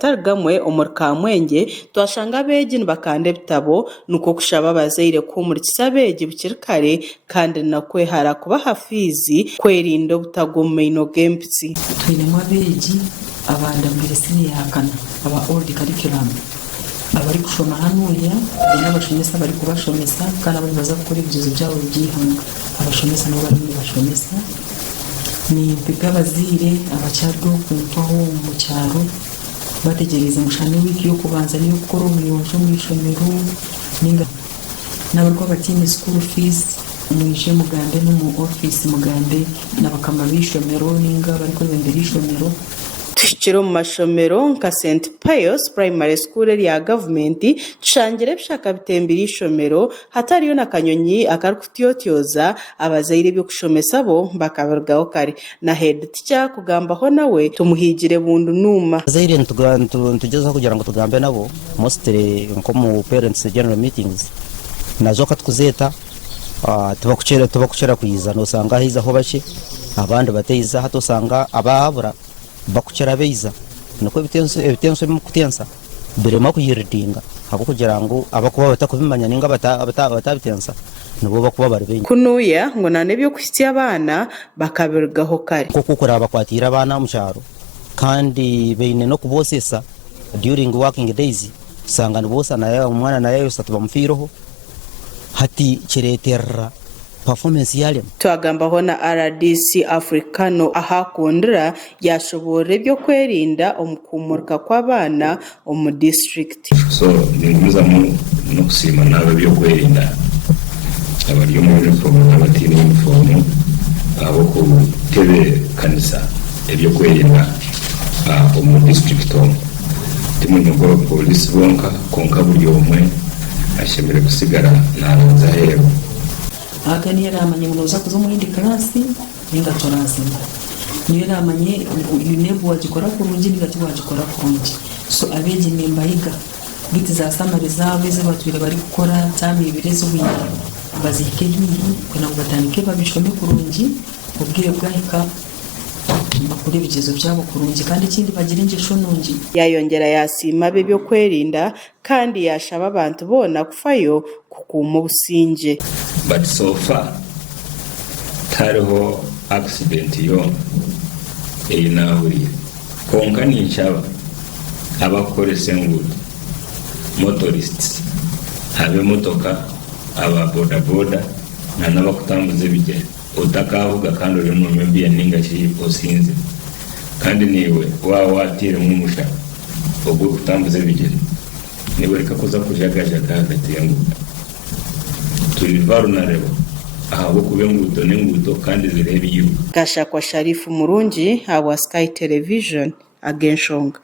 Targamwe omurkamwenge twashanga beegi nibakanda ebitabo nuko kushaba abazaire kuhumurikiza beegi bukiri kare kandi nakwehara kubaha fiizi kwerinda obutagwa omu maino g'empitsi. Twinemu abeegi abandambire siniyakana aba old curriculum abari kushoma hanuya baine abashomesa bari kubashomesa kandi abari baza kukora ebigezo byabo by'ihanga abashomesa nabo bari bashomesa. Nimpiga abazaire abakyariho okuntwaho mu kyaro bategereza mushane wiki yo kubanza niyo gukora omuyonjo mu ishomero ninga n'abarwa batiine school fees mwije mugande no mu office mugande n'abakama b'ishomero ninga bari kwebembera ishomero. Tushikire mu mashomero nka St Pius Primary School ya gavumenti tushangire ebishaka bitembera ishomero hatariyo n'akanyonyi akari kutyotoza abazaire by'okushomesa bo bakabirugaho kare na head teacher kugambaho nawe tumuhigire bundu numa. Abazaire ntugeza kugira ngo tugambe nabo mostly nko mu parents general meetings nazo katukuzeta tubakuchera kuyiza nosanga hiza ho bake abandi bateiza hatosanga ababura bakuchera beiza nuko ebitenso bimukutensa birema kuyiridinga hako kugira ngo abakuba batakubimanya ninga batabitensa nubo bakuba bari bengi kunuya ngo nane byo kusitya abana bakabirugaho kare ko kukora abakwatira abana mu cyaro kandi beine no kubosesa during working days sanga nibosa naye umwana naye yose tubamfiroho hati kireterra performance yale twagambaho na RDC Africano ahakundira yashobora byo kwerinda omukumurika kw'abana omu district. So ninguzamo no kusima nabe byo kwerinda abari mu uniform n'abatini uniform abo ku tebe kanisa ebyo kwerinda omu district timu n'ubwo polisi bonka konka buri omwe ashemere gusigara naranza hero agani yaramanye munoza kuzo mu yindi klasi ninga torazima niyo yaramanye yunebu wagikora kurungi ninga tiwagikora kurungi so abeji nembayiga biti za samari zawe z'abatwire bari gukora cyami ibirezo bwira bazike hihi kuna kubatanike babishome kurungi ubwire bwahika bakuri bigezo byabo kurungi kandi ikindi bagira ingesho nungi. Yayongera yasima be byo kwerinda kandi yashaba abantu bona kufayo kukuma obusinge. But so far tariho accident yo eyinahuriye konka ninshaba abakoresa enguudo motorists abe motoka aba boda boda n'abakutambuza ebigere utakavuga kandi uri mu mbiya ninga ki osinze kandi niwe watire mu musha ubwo kutambuza ebigere niwe reka kuza kujagajaga hagati y'enguudo turi vulnerable aho kubengudo n'enguudo kandi zireba igihugu. Gashakwa Sharifu Murungi, Sky Television, Agenshonga.